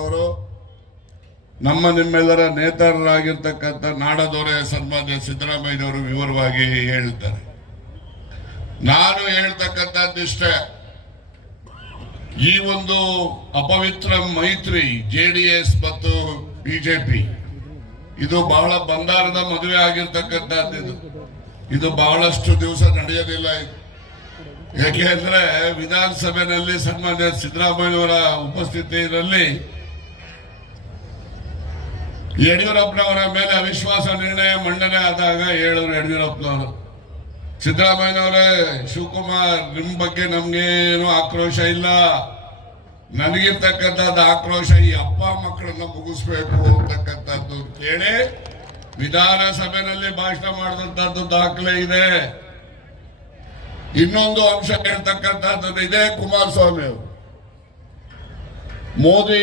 ಅವರು ನಮ್ಮ ನಿಮ್ಮೆಲ್ಲರ ನೇತಾರರಾಗಿರ್ತಕ್ಕಂಥ ನಾಡದೊರೆ ಸನ್ಮಾನ್ಯ ಸಿದ್ದರಾಮಯ್ಯನವರು ವಿವರವಾಗಿ ಹೇಳ್ತಾರೆ. ನಾನು ಹೇಳ್ತಕ್ಕಂಥದ್ದಿಷ್ಟೇ, ಈ ಒಂದು ಅಪವಿತ್ರ ಮೈತ್ರಿ ಜೆಡಿಎಸ್ ಮತ್ತು ಬಿಜೆಪಿ ಇದು ಬಹಳ ಬಂಗಾರದ ಮದುವೆ ಆಗಿರ್ತಕ್ಕಂಥದ್ದು. ಇದು ಬಹಳಷ್ಟು ದಿವಸ ನಡೆಯೋದಿಲ್ಲ. ಯಾಕೆ ಅಂದ್ರೆ ವಿಧಾನಸಭೆಯಲ್ಲಿ ಸನ್ಮಾನ್ಯ ಸಿದ್ದರಾಮಯ್ಯವರ ಉಪಸ್ಥಿತಿಯಲ್ಲಿ ಯಡಿಯೂರಪ್ಪನವರ ಮೇಲೆ ಅವಿಶ್ವಾಸ ನಿರ್ಣಯ ಮಂಡನೆ ಆದಾಗ ಹೇಳಿದ್ರು ಯಡಿಯೂರಪ್ಪನವರು, ಸಿದ್ದರಾಮಯ್ಯನವರೇ, ಶಿವಕುಮಾರ್, ನಿಮ್ ಬಗ್ಗೆ ನಮ್ಗೇನು ಆಕ್ರೋಶ ಇಲ್ಲ, ನನಗಿರ್ತಕ್ಕಂಥದ್ದು ಆಕ್ರೋಶ ಈ ಅಪ್ಪ ಮಕ್ಕಳನ್ನ ಮುಗಿಸ್ಬೇಕು ಅಂತಕ್ಕಂಥದ್ದು ಹೇಳಿ ವಿಧಾನಸಭೆಯಲ್ಲಿ ಭಾಷಣ ಮಾಡಿದಂತದ್ದು ದಾಖಲೆ ಇದೆ. ಇನ್ನೊಂದು ಅಂಶ ಹೇಳ್ತಕ್ಕಂಥದ್ದು ಇದೆ, ಕುಮಾರಸ್ವಾಮಿ ಅವರು ಮೋದಿ